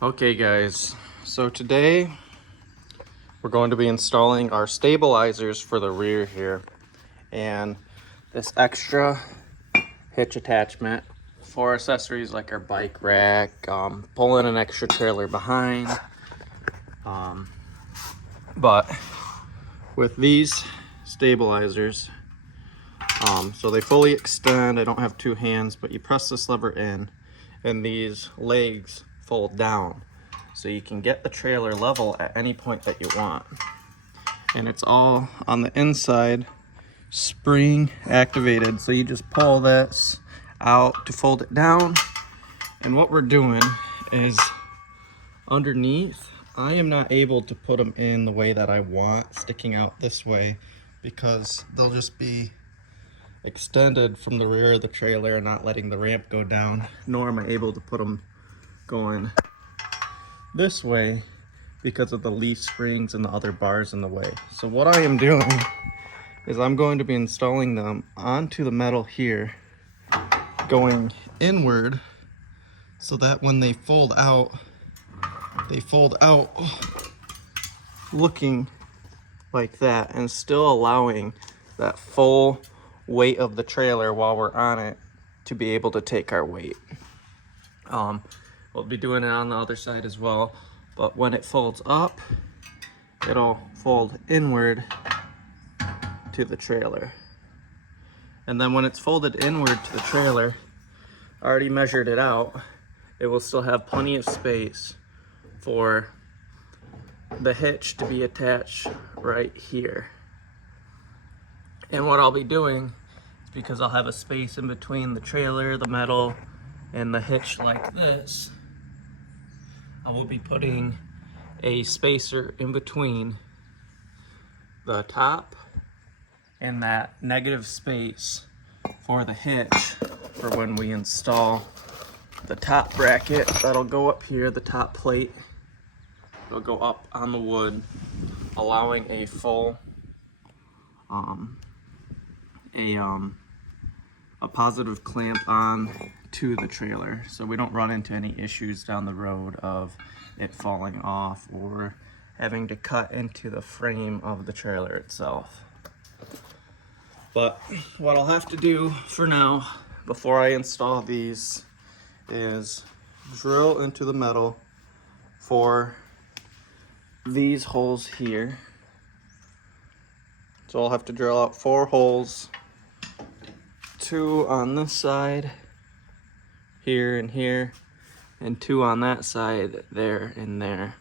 Okay guys, so today we're going to be installing our stabilizers for the rear here and this extra hitch attachment for accessories like our bike rack, pulling an extra trailer behind. But with these stabilizers, so they fully extend. I don't have two hands, but you press this lever in and these legs fold down so you can get the trailer level at any point that you want. And it's all on the inside, spring activated, so you just pull this out to fold it down. And what we're doing is underneath, I am not able to put them in the way that I want, sticking out this way, because they'll just be extended from the rear of the trailer and not letting the ramp go down, nor am I able to put them going this way because of the leaf springs and the other bars in the way. So what I am doing is I'm going to be installing them onto the metal here, going inward, so that when they fold out looking like that and still allowing that full weight of the trailer while we're on it to be able to take our weight. We'll be doing it on the other side as well, but when it folds up, it'll fold inward to the trailer. And then when it's folded inward to the trailer, I already measured it out, it will still have plenty of space for the hitch to be attached right here. And what I'll be doing is, because I'll have a space in between the trailer, the metal, and the hitch like this, I will be putting a spacer in between the top and that negative space for the hitch for when we install the top bracket. That'll go up here, the top plate. It'll go up on the wood, allowing a full a positive clamp on to the trailer, so we don't run into any issues down the road of it falling off or having to cut into the frame of the trailer itself. But what I'll have to do for now, before I install these, is drill into the metal for these holes here. So I'll have to drill out 4 holes, 2 on this side, here and here, and 2 on that side, there and there.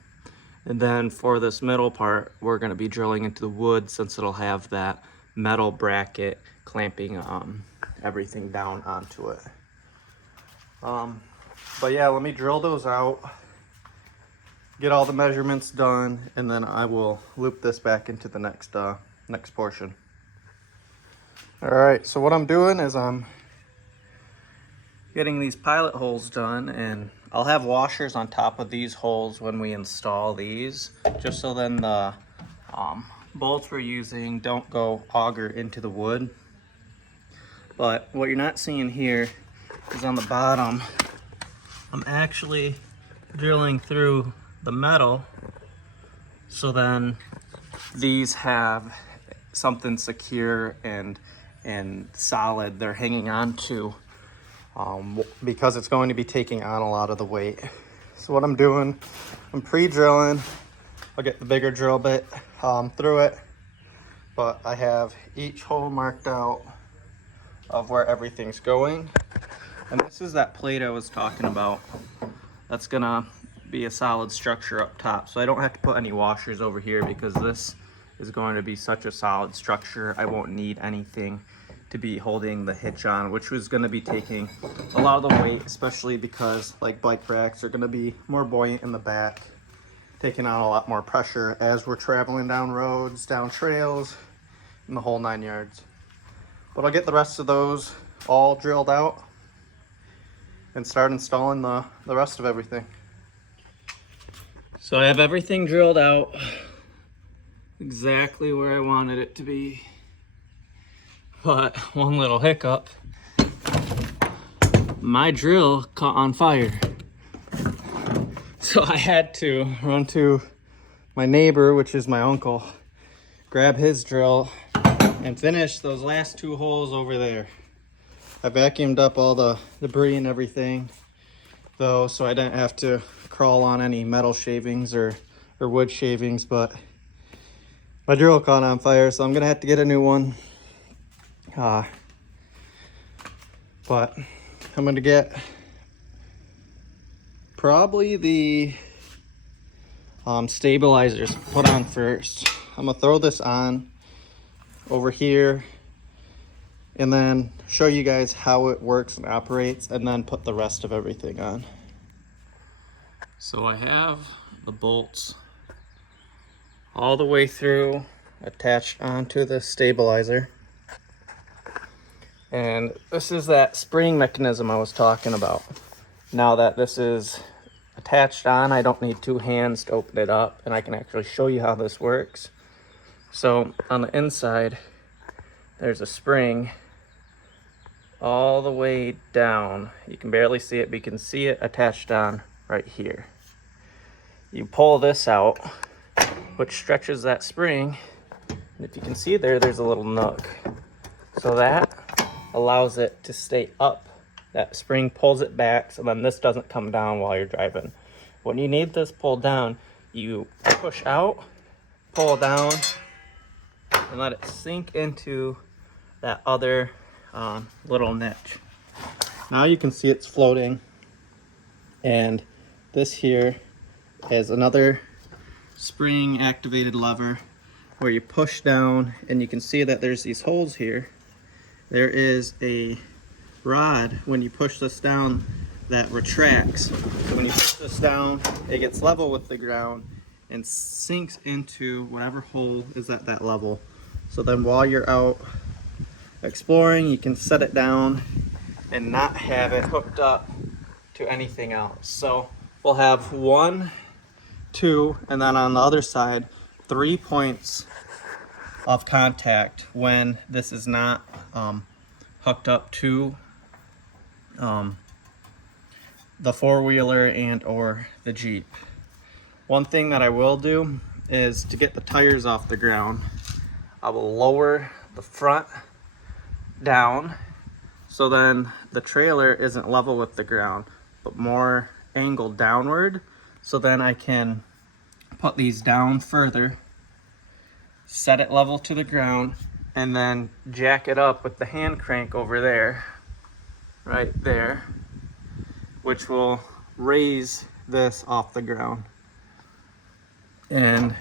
And then for this middle part, we're going to be drilling into the wood, since it'll have that metal bracket clamping everything down onto it. But yeah, let me drill those out, get all the measurements done, and then I will loop this back into the next portion. All right, so what I'm doing is I'm getting these pilot holes done, and I'll have washers on top of these holes when we install these, just so then the bolts we're using don't go auger into the wood. But what you're not seeing here is on the bottom, I'm actually drilling through the metal, so then these have something secure and solid they're hanging on to, because it's going to be taking on a lot of the weight. So what I'm doing, I'm pre-drilling. I'll get the bigger drill bit through it, but I have each hole marked out of where everything's going. And this is that plate I was talking about. That's gonna be a solid structure up top, so I don't have to put any washers over here, because this is going to be such a solid structure. I won't need anything to be holding the hitch on, which was going to be taking a lot of the weight, especially because like bike racks are going to be more buoyant in the back, taking on a lot more pressure as we're traveling down roads, down trails, and the whole 9 yards. But I'll get the rest of those all drilled out and start installing the rest of everything. So I have everything drilled out exactly where I wanted it to be. But one little hiccup, my drill caught on fire. So So I had to run to my neighbor, which is my uncle, grab his drill and finish those last 2 holes over there. I vacuumed up all the debris and everything though, so I didn't have to crawl on any metal shavings or wood shavings, but my drill caught on fire, so I'm gonna have to get a new one. But I'm gonna get probably the stabilizers put on first. I'm gonna throw this on over here and then show you guys how it works and operates, and then put the rest of everything on. So I have the bolts all the way through attached onto the stabilizer. And this is that spring mechanism I was talking about. Now that this is attached on, I don't need 2 hands to open it up, and I can actually show you how this works. So on the inside, there's a spring all the way down. You can barely see it, but you can see it attached on right here. You pull this out, which stretches that spring, and if you can see there's a little nook. So that allows it to stay up. That spring pulls it back, so then this doesn't come down while you're driving. When you need this pulled down, you push out, pull down, and let it sink into that other little niche. Now you can see it's floating, and this here is another spring activated lever where you push down, and you can see that there's these holes here. There is a rod when you push this down that retracts. So when you push this down, it gets level with the ground and sinks into whatever hole is at that level. So then while you're out exploring, you can set it down and not have it hooked up to anything else. So we'll have 1, 2, and then on the other side, 3 points of contact when this is not hooked up to the 4-wheeler and or the Jeep. One thing that I will do is to get the tires off the ground, I will lower the front down so then the trailer isn't level with the ground but more angled downward, so then I can put these down further, set it level to the ground, and then jack it up with the hand crank over there, right there, which will raise this off the ground. And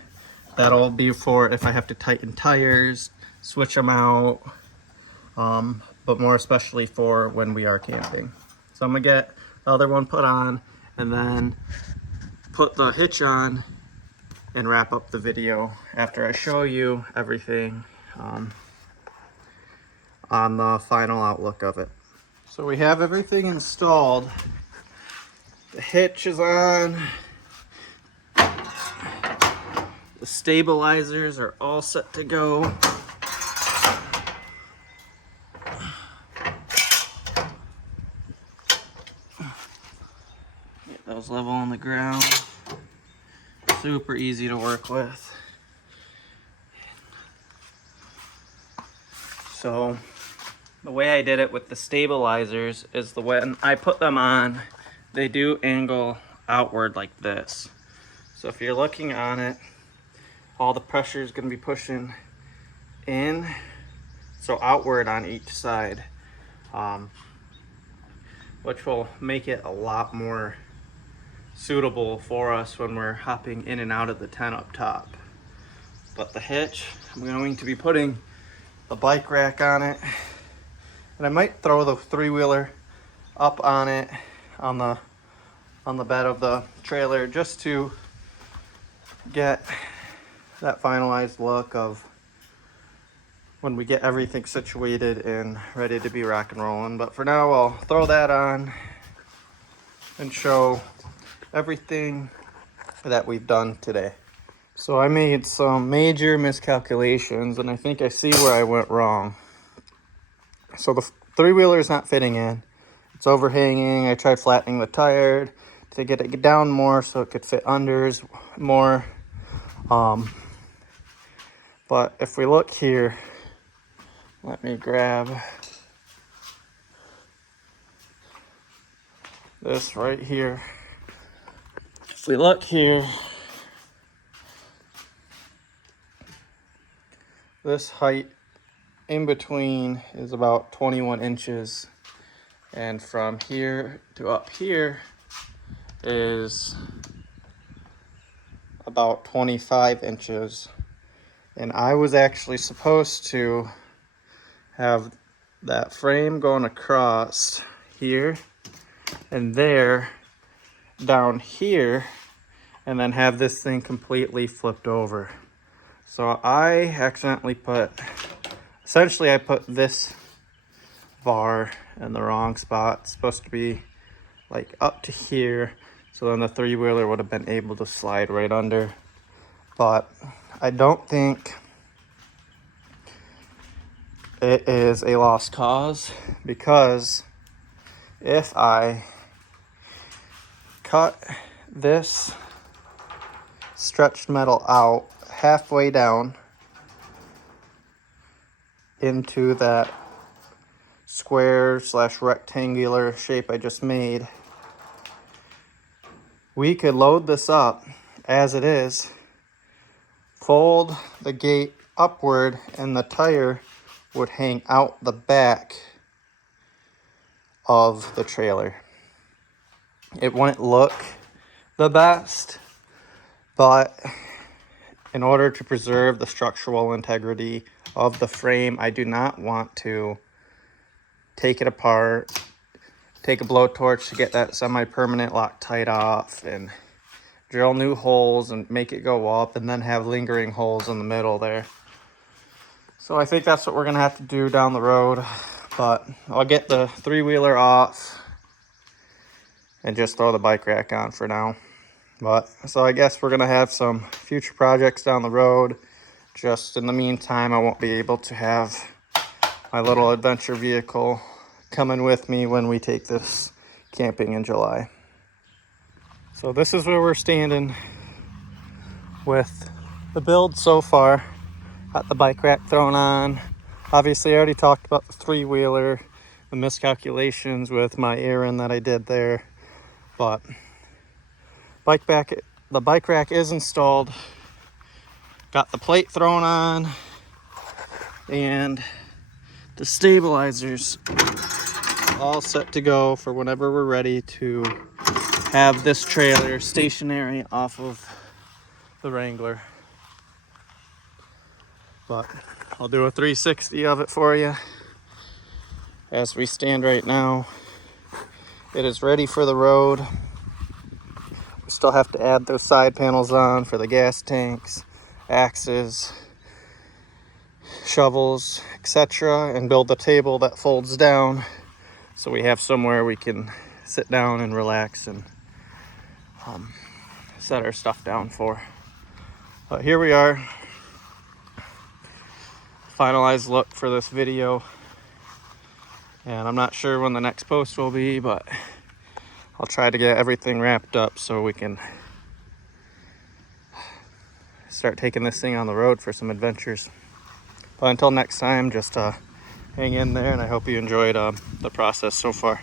that'll be for if I have to tighten tires, switch them out, but more especially for when we are camping. So I'm gonna get the other one put on and then put the hitch on and wrap up the video after I show you everything on the final outlook of it. So we have everything installed. The hitch is on. The stabilizers are all set to go. Get those level on the ground. Super easy to work with. So the way I did it with the stabilizers is the when I put them on, they do angle outward like this. So if you're looking on it, all the pressure is going to be pushing in, so outward on each side, which will make it a lot more suitable for us when we're hopping in and out of the tent up top. But the hitch, I'm going to be putting the bike rack on it, and I might throw the 3-wheeler up on it on the bed of the trailer just to get that finalized look of when we get everything situated and ready to be rock and rolling. But for now, I'll throw that on and show everything that we've done today. So I made some major miscalculations, and I think I see where I went wrong. So the 3-wheeler is not fitting in. It's overhanging. I tried flattening the tire to to get it down more so it could fit unders more. But if we look here, let me grab this right here. If we look here, this height in between is about 21 inches. And from here to up here is about 25 inches. And I was actually supposed to have that frame going across here and there down here, and then have this thing completely flipped over. So I accidentally essentially I put this bar in the wrong spot. It's supposed to be like up to here, so then the three-wheeler would have been able to slide right under. But I don't think it is a lost cause, because if I cut this stretched metal out halfway down into that square / rectangular shape I just made, we could load this up as it is, fold the gate upward, and the tire would hang out the back of the trailer. It wouldn't look the best, but in order to preserve the structural integrity of the frame, I do not want to take it apart, take a blowtorch to get that semi-permanent Loctite off, and drill new holes and make it go up, and then have lingering holes in the middle there. So I think that's what we're gonna have to do down the road, but I'll get the three-wheeler off and just throw the bike rack on for now. But so I guess we're gonna have some future projects down the road. Just in the meantime, I won't be able to have my little adventure vehicle coming with me when we take this camping in July. So this is where we're standing with the build so far. Got the bike rack thrown on. Obviously, I already talked about the three-wheeler, the miscalculations with my Aaron that I did there. But the bike rack is installed. Got the plate thrown on, and the stabilizers all set to go for whenever we're ready to have this trailer stationary off of the Wrangler. But I'll do a 360 of it for you. As we stand right now, it is ready for the road. We still have to add those side panels on for the gas tanks, axes, shovels, etc., and build the table that folds down so we have somewhere we can sit down and relax and set our stuff down for. But here we are. Finalized look for this video, and I'm not sure when the next post will be, but I'll try to get everything wrapped up so we can start taking this thing on the road for some adventures. But until next time, just hang in there, and I hope you enjoyed the process so far.